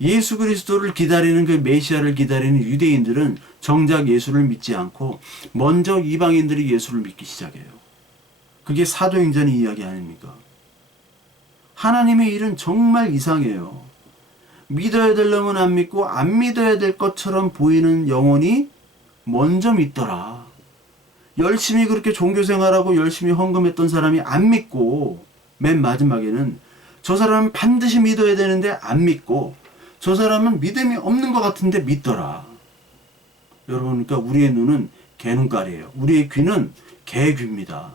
예수 그리스도를 기다리는 그 메시아를 기다리는 유대인들은 정작 예수를 믿지 않고 먼저 이방인들이 예수를 믿기 시작해요. 그게 사도행전의 이야기 아닙니까? 하나님의 일은 정말 이상해요. 믿어야 될 놈은 안 믿고 안 믿어야 될 것처럼 보이는 영혼이 먼저 믿더라. 열심히 그렇게 종교생활하고 열심히 헌금했던 사람이 안 믿고 맨 마지막에는 저 사람은 반드시 믿어야 되는데 안 믿고 저 사람은 믿음이 없는 것 같은데 믿더라. 여러분, 그러니까 우리의 눈은 개눈깔이에요. 우리의 귀는 개귀입니다.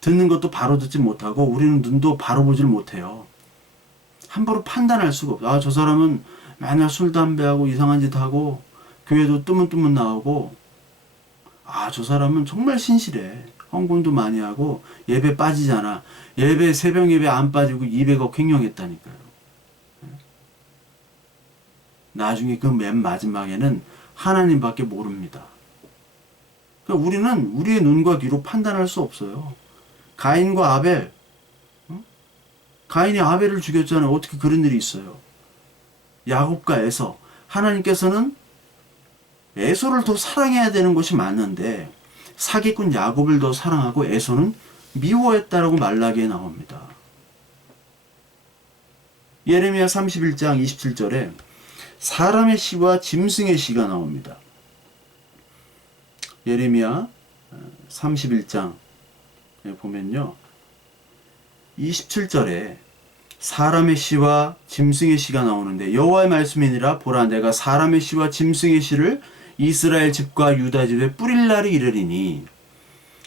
듣는 것도 바로 듣지 못하고 우리는 눈도 바로 보질 못해요. 함부로 판단할 수가 없어. 저 사람은 맨날 술, 담배하고 이상한 짓 하고 교회도 뜨문뜨문 나오고 저 사람은 정말 신실해. 헌금도 많이 하고 예배 빠지잖아. 새벽 예배 안 빠지고 200억 횡령했다니까요. 나중에 그 맨 마지막에는 하나님밖에 모릅니다. 그러니까 우리는 우리의 눈과 귀로 판단할 수 없어요. 가인과 아벨, 가인이 아벨을 죽였잖아요. 어떻게 그런 일이 있어요? 야곱과 에서, 하나님께서는 에서를 더 사랑해야 되는 것이 맞는데 사기꾼 야곱을 더 사랑하고 에서는 미워했다라고 말라기에 나옵니다. 예레미야 31장 27절에 사람의 시와 짐승의 시가 나옵니다. 예레미야 31장 보면요, 27절에 사람의 시와 짐승의 시가 나오는데, 여호와의 말씀이니라 보라 내가 사람의 시와 짐승의 시를 이스라엘 집과 유다 집에 뿌릴 날이 이르리니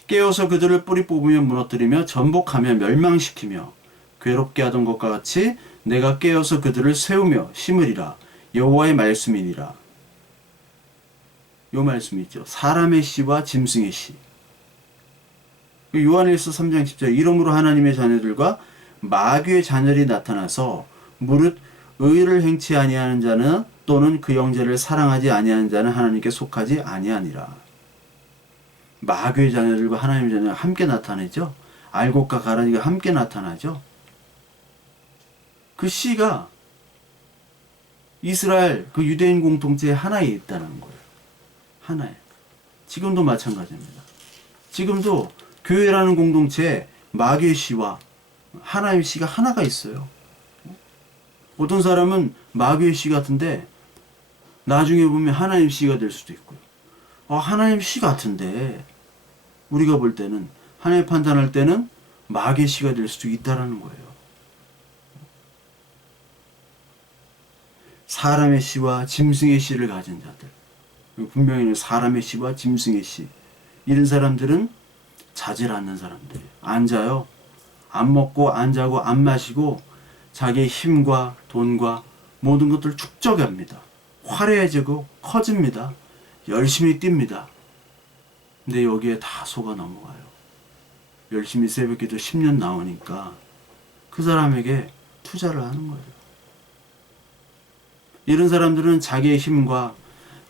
깨어서 그들을 뿌리 뽑으며 무너뜨리며 전복하며 멸망시키며 괴롭게 하던 것과 같이 내가 깨어서 그들을 세우며 심으리라. 여호와의 말씀이니라. 요 말씀이죠. 사람의 시와 짐승의 시. 요한일서 3장 10절 이러므로 하나님의 자녀들과 마귀의 자녀들이 나타나서 무릇 의를 행치 아니하는 자는 또는 그 형제를 사랑하지 아니하는 자는 하나님께 속하지 아니하니라. 마귀의 자녀들과 하나님의 자녀가 함께 나타나죠. 알곡과 가라지가 함께 나타나죠. 그 씨가 이스라엘 그 유대인 공동체의 하나에 있다는 거예요. 하나에. 지금도 마찬가지입니다. 지금도 교회라는 공동체에 마귀의 씨와 하나님의 씨가 하나가 있어요. 어떤 사람은 마귀의 씨 같은데 나중에 보면 하나님 씨가 될 수도 있고요. 하나님 씨 같은데 우리가 볼 때는, 하나님 판단할 때는 마귀의 씨가 될 수도 있다라는 거예요. 사람의 씨와 짐승의 씨를 가진 자들, 분명히 사람의 씨와 짐승의 씨, 이런 사람들은 자질 않는 사람들이에요. 안 자요. 안 먹고 안 자고 안 마시고 자기의 힘과 돈과 모든 것들을 축적합니다. 화려해지고 커집니다. 열심히 뜁니다. 근데 여기에 다 속아 넘어가요. 열심히 새벽기도 10년 나오니까 그 사람에게 투자를 하는 거예요. 이런 사람들은 자기의 힘과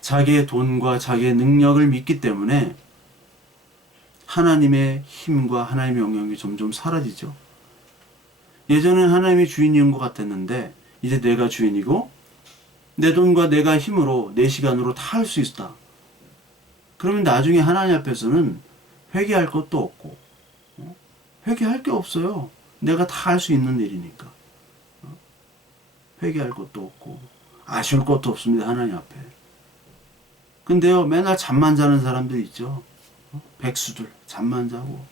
자기의 돈과 자기의 능력을 믿기 때문에 하나님의 힘과 하나님의 영향이 점점 사라지죠. 예전엔 하나님이 주인인 것 같았는데 이제 내가 주인이고 내 돈과 내가 힘으로 내 시간으로 다 할 수 있다. 그러면 나중에 하나님 앞에서는 회개할 것도 없고, 회개할 게 없어요. 내가 다 할 수 있는 일이니까. 회개할 것도 없고 아쉬울 것도 없습니다. 하나님 앞에. 근데요, 맨날 잠만 자는 사람들 있죠. 백수들 잠만 자고,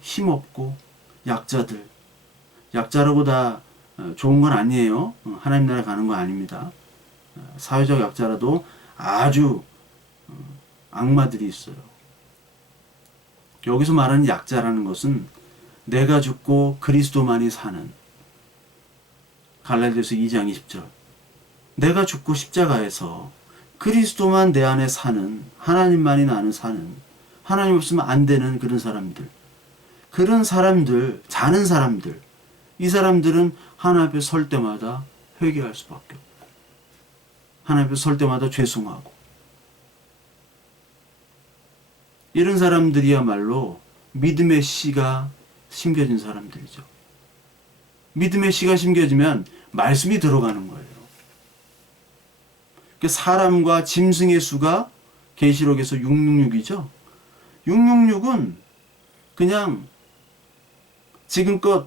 힘없고 약자들. 약자라고 다 좋은 건 아니에요. 하나님 나라 가는 거 아닙니다. 사회적 약자라도 아주 악마들이 있어요. 여기서 말하는 약자라는 것은 내가 죽고 그리스도만이 사는, 갈라디아서 2장 20절, 내가 죽고 십자가에서 그리스도만 내 안에 사는, 하나님만이 나는 사는, 하나님 없으면 안 되는 그런 사람들, 자는 사람들, 이 사람들은 하나님 앞에 설 때마다 회개할 수밖에 없고, 하나님 앞에 설 때마다 죄송하고, 이런 사람들이야말로 믿음의 씨가 심겨진 사람들이죠. 믿음의 씨가 심겨지면 말씀이 들어가는 거예요. 사람과 짐승의 수가 계시록에서 666이죠. 666은 그냥 지금껏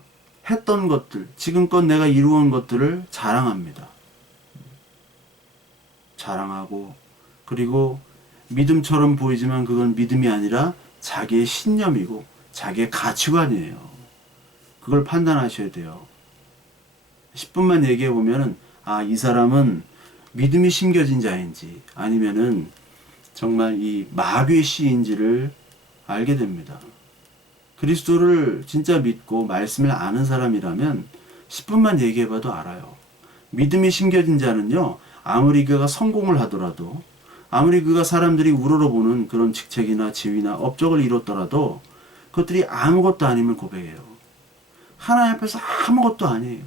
했던 것들, 지금껏 내가 이루어온 것들을 자랑합니다. 자랑하고, 그리고 믿음처럼 보이지만 그건 믿음이 아니라 자기의 신념이고 자기의 가치관이에요. 그걸 판단하셔야 돼요. 10분만 얘기해 보면은, 이 사람은 믿음이 심겨진 자인지 아니면은 정말 이 마귀의 씨인지를 알게 됩니다. 그리스도를 진짜 믿고 말씀을 아는 사람이라면 10분만 얘기해봐도 알아요. 믿음이 심겨진 자는요, 아무리 그가 성공을 하더라도, 아무리 그가 사람들이 우러러보는 그런 직책이나 지위나 업적을 이뤘더라도 그것들이 아무것도 아님을 고백해요. 하나님 앞에서 아무것도 아니에요.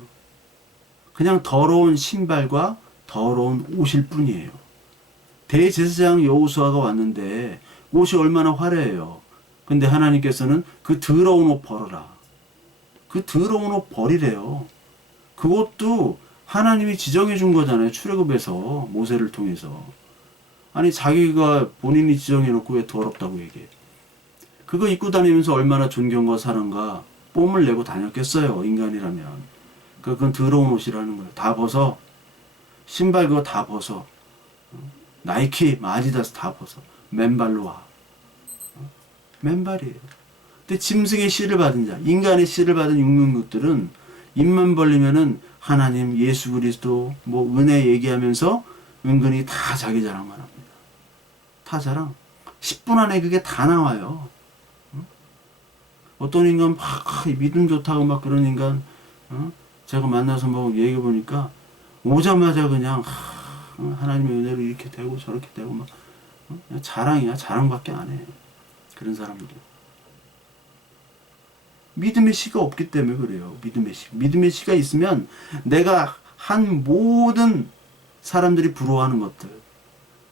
그냥 더러운 신발과 더러운 옷일 뿐이에요. 대제사장 여호수아가 왔는데 옷이 얼마나 화려해요. 근데 하나님께서는 그 더러운 옷 벌어라. 그 더러운 옷 버리래요. 그것도 하나님이 지정해 준 거잖아요. 출애굽에서 모세를 통해서. 아니 자기가 본인이 지정해 놓고 왜 더럽다고 얘기해. 그거 입고 다니면서 얼마나 존경과 사랑과 뽐을 내고 다녔겠어요. 인간이라면. 그건 더러운 옷이라는 거예요. 다 벗어. 신발 그거 다 벗어. 나이키, 아디다스 다 벗어. 맨발로 와. 맨발이에요. 근데 짐승의 씨를 받은 자, 인간의 씨를 받은 666들은 입만 벌리면은 하나님, 예수 그리스도, 은혜 얘기하면서 은근히 다 자기 자랑만 합니다. 다 자랑. 10분 안에 그게 다 나와요. 어떤 인간 믿음 좋다고 막 그런 인간, 제가 만나서 얘기해 보니까 오자마자 그냥 하나님의 은혜로 이렇게 되고 저렇게 되고 막 자랑이야. 자랑밖에 안 해. 그런 사람들. 믿음의 씨가 없기 때문에 그래요. 믿음의 씨가 있으면 내가 한 모든 사람들이 부러워하는 것들,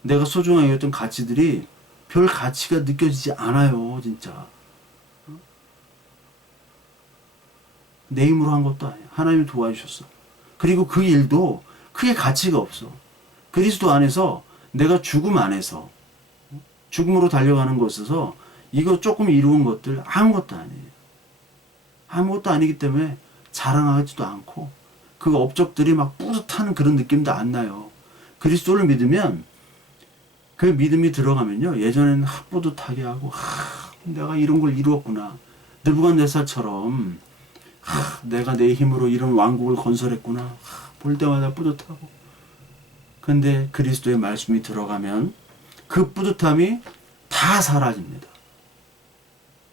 내가 소중하게 여겼던 가치들이 별 가치가 느껴지지 않아요. 진짜. 내 힘으로 한 것도 아니야. 하나님이 도와주셨어. 그리고 그 일도 크게 가치가 없어. 그리스도 안에서 내가 죽음 안에서 죽음으로 달려가는 것에서 이거 조금 이루은 것들 아무것도 아니에요. 아무것도 아니기 때문에 자랑하지도 않고 그 업적들이 막 뿌듯한 그런 느낌도 안 나요. 그리스도를 믿으면 그 믿음이 들어가면요. 예전에는 뿌듯하게 하고 내가 이런 걸 이루었구나. 느부갓네살처럼 내가 내 힘으로 이런 왕국을 건설했구나. 볼 때마다 뿌듯하고. 근데 그리스도의 말씀이 들어가면 그 뿌듯함이 다 사라집니다.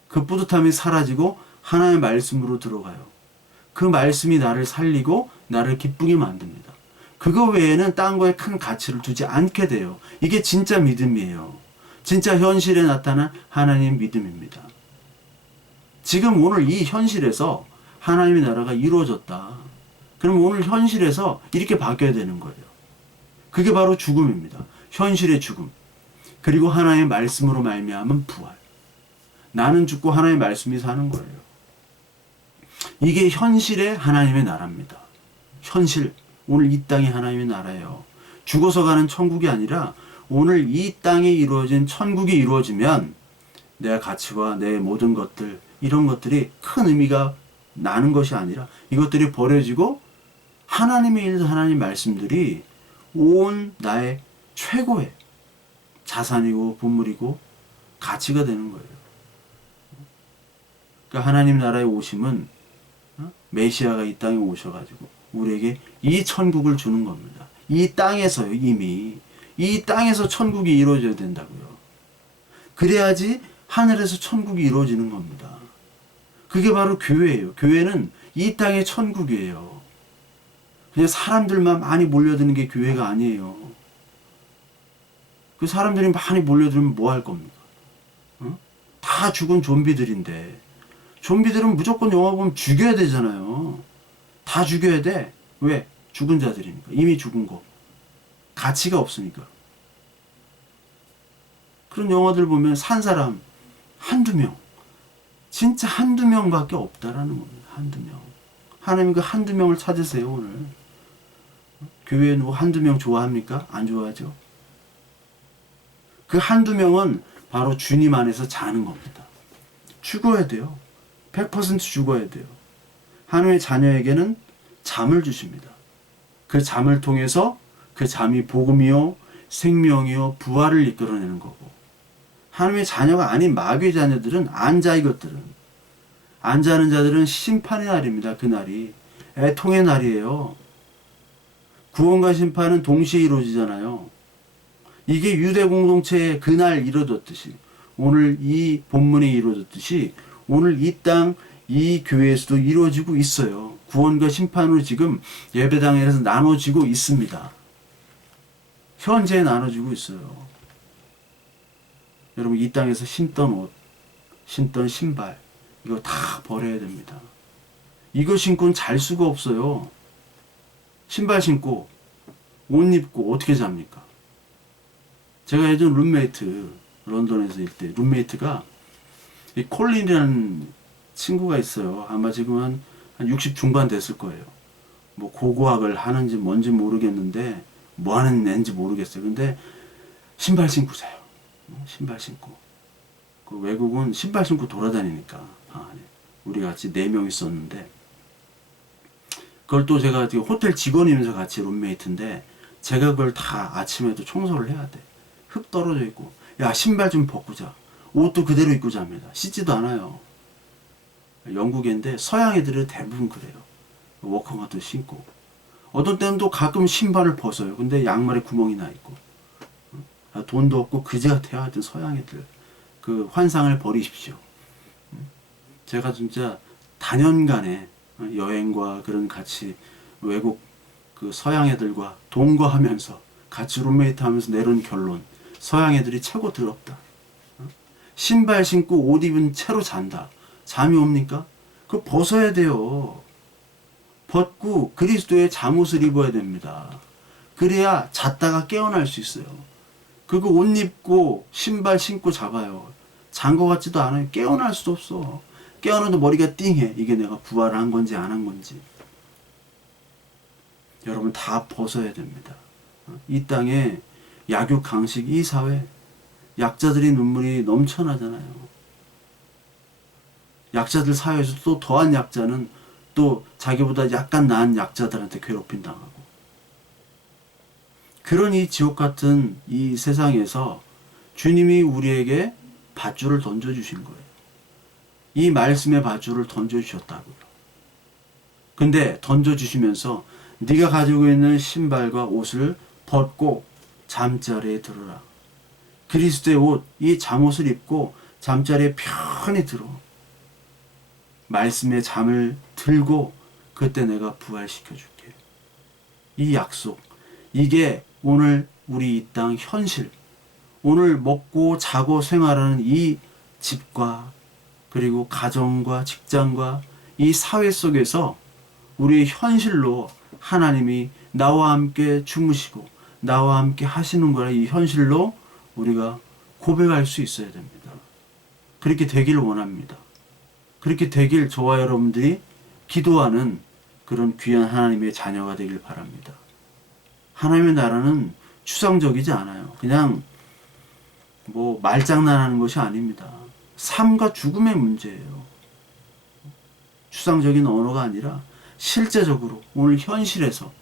그 뿌듯함이 사라지고 하나님의 말씀으로 들어가요. 그 말씀이 나를 살리고 나를 기쁘게 만듭니다. 그거 외에는 딴 거에 큰 가치를 두지 않게 돼요. 이게 진짜 믿음이에요. 진짜 현실에 나타난 하나님 믿음입니다. 지금 오늘 이 현실에서 하나님의 나라가 이루어졌다. 그럼 오늘 현실에서 이렇게 바뀌어야 되는 거예요. 그게 바로 죽음입니다. 현실의 죽음. 그리고 하나님의 말씀으로 말미암은 부활. 나는 죽고 하나님의 말씀이 사는 거예요. 이게 현실의 하나님의 나라입니다. 현실. 오늘 이 땅이 하나님의 나라예요. 죽어서 가는 천국이 아니라 오늘 이 땅에 이루어진 천국이 이루어지면 내 가치와 내 모든 것들, 이런 것들이 큰 의미가 나는 것이 아니라 이것들이 버려지고 하나님의 일, 하나님 말씀들이 온 나의 최고의 자산이고 보물이고 가치가 되는 거예요. 그러니까 하나님 나라에 오심은 메시아가 이 땅에 오셔가지고 우리에게 이 천국을 주는 겁니다. 이 땅에서요. 이미 이 땅에서 천국이 이루어져야 된다고요. 그래야지 하늘에서 천국이 이루어지는 겁니다. 그게 바로 교회예요. 교회는 이 땅의 천국이에요. 그냥 사람들만 많이 몰려드는 게 교회가 아니에요. 그 사람들이 많이 몰려들면 뭐 할 겁니까? 어? 다 죽은 좀비들인데 좀비들은 무조건 영화 보면 죽여야 되잖아요. 다 죽여야 돼. 왜? 죽은 자들이니까. 이미 죽은 거. 가치가 없으니까. 그런 영화들 보면 산 사람 한두 명, 진짜 한두 명밖에 없다라는 겁니다. 한두 명. 하나님 그 한두 명을 찾으세요, 오늘. 교회에 누구 한두 명 좋아합니까? 안 좋아하죠? 그 한두 명은 바로 주님 안에서 자는 겁니다. 죽어야 돼요. 100% 죽어야 돼요. 하나님의 자녀에게는 잠을 주십니다. 그 잠을 통해서 그 잠이 복음이요, 생명이요, 부활을 이끌어내는 거고, 하나님의 자녀가 아닌 마귀의 자녀들은 안자, 이것들은 안자는 자들은 심판의 날입니다. 그날이 애통의 날이에요. 구원과 심판은 동시에 이루어지잖아요. 이게 유대 공동체의 그날 이루어졌듯이, 오늘 이 본문에 이루어졌듯이 오늘 이 땅, 이 교회에서도 이루어지고 있어요. 구원과 심판으로 지금 예배당에서 나눠지고 있습니다. 현재 나눠지고 있어요. 여러분, 이 땅에서 신던 옷, 신던 신발, 이거 다 버려야 됩니다. 이거 신고는 잘 수가 없어요. 신발 신고 옷 입고 어떻게 잡니까? 제가 예전 룸메이트, 런던에서 있을 때 룸메이트가 이 콜린이라는 친구가 있어요. 아마 지금 한 60 중반 됐을 거예요. 뭐 고고학을 하는지 뭔지 모르겠는데 뭐 하는 애인지 모르겠어요. 근데 신발 신고 자요. 신발 신고. 그 외국은 신발 신고 돌아다니니까. 우리 같이 4명 있었는데, 그걸 또 제가 호텔 직원이면서 같이 룸메이트인데, 제가 그걸 다 아침에도 청소를 해야 돼. 흙 떨어져 있고, 야, 신발 좀 벗고 자. 옷도 그대로 입고 잡니다. 씻지도 않아요. 영국인데 서양 애들은 대부분 그래요. 워커마트 신고. 어떤 때는 또 가끔 신발을 벗어요. 근데 양말에 구멍이 나 있고. 돈도 없고 그지 같아요. 하여튼 서양 애들. 그 환상을 버리십시오. 제가 진짜 단연간에 여행과 그런 같이 외국 그 서양 애들과 동거하면서 같이 룸메이트 하면서 내려온 결론, 서양 애들이 최고 더럽다. 신발 신고 옷 입은 채로 잔다. 잠이 옵니까? 그거 벗어야 돼요. 벗고 그리스도의 잠옷을 입어야 됩니다. 그래야 잤다가 깨어날 수 있어요. 그거 옷 입고 신발 신고 잡아요. 잔 것 같지도 않아요. 깨어날 수도 없어. 깨어나도 머리가 띵해. 이게 내가 부활을 한 건지 안 한 건지. 여러분, 다 벗어야 됩니다. 이 땅에 약육 강식, 이 사회 약자들이 눈물이 넘쳐나잖아요. 약자들 사회에서 또 더한 약자는 또 자기보다 약간 나은 약자들한테 괴롭힘 당하고, 그런 이 지옥 같은 이 세상에서 주님이 우리에게 밧줄을 던져주신 거예요. 이 말씀의 밧줄을 던져주셨다고요. 근데 던져주시면서 네가 가지고 있는 신발과 옷을 벗고 잠자리에 들어라. 그리스도의 옷, 이 잠옷을 입고 잠자리에 편히 들어. 말씀의 잠을 들고 그때 내가 부활시켜줄게. 이 약속, 이게 오늘 우리 이 땅 현실, 오늘 먹고 자고 생활하는 이 집과 그리고 가정과 직장과 이 사회 속에서 우리의 현실로 하나님이 나와 함께 주무시고 나와 함께 하시는 거라, 이 현실로 우리가 고백할 수 있어야 됩니다. 그렇게 되기를 원합니다. 그렇게 되길 저와 여러분들이 기도하는 그런 귀한 하나님의 자녀가 되길 바랍니다. 하나님의 나라는 추상적이지 않아요. 그냥 뭐 말장난하는 것이 아닙니다. 삶과 죽음의 문제예요. 추상적인 언어가 아니라 실제적으로 오늘 현실에서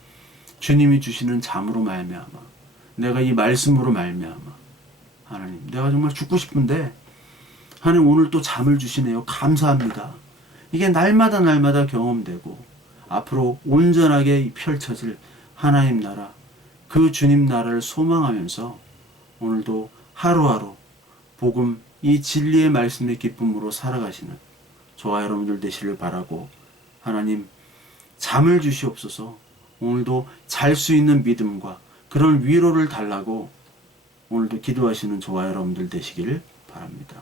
주님이 주시는 잠으로 말미암아, 내가 이 말씀으로 말미암아, 하나님, 내가 정말 죽고 싶은데 하나님 오늘 또 잠을 주시네요. 감사합니다. 이게 날마다 날마다 경험되고 앞으로 온전하게 펼쳐질 하나님 나라, 그 주님 나라를 소망하면서 오늘도 하루하루 복음, 이 진리의 말씀의 기쁨으로 살아가시는 저와 여러분들 되시길 바라고, 하나님 잠을 주시옵소서. 오늘도 잘 수 있는 믿음과 그런 위로를 달라고 오늘도 기도하시는 저와 여러분들 되시길 바랍니다.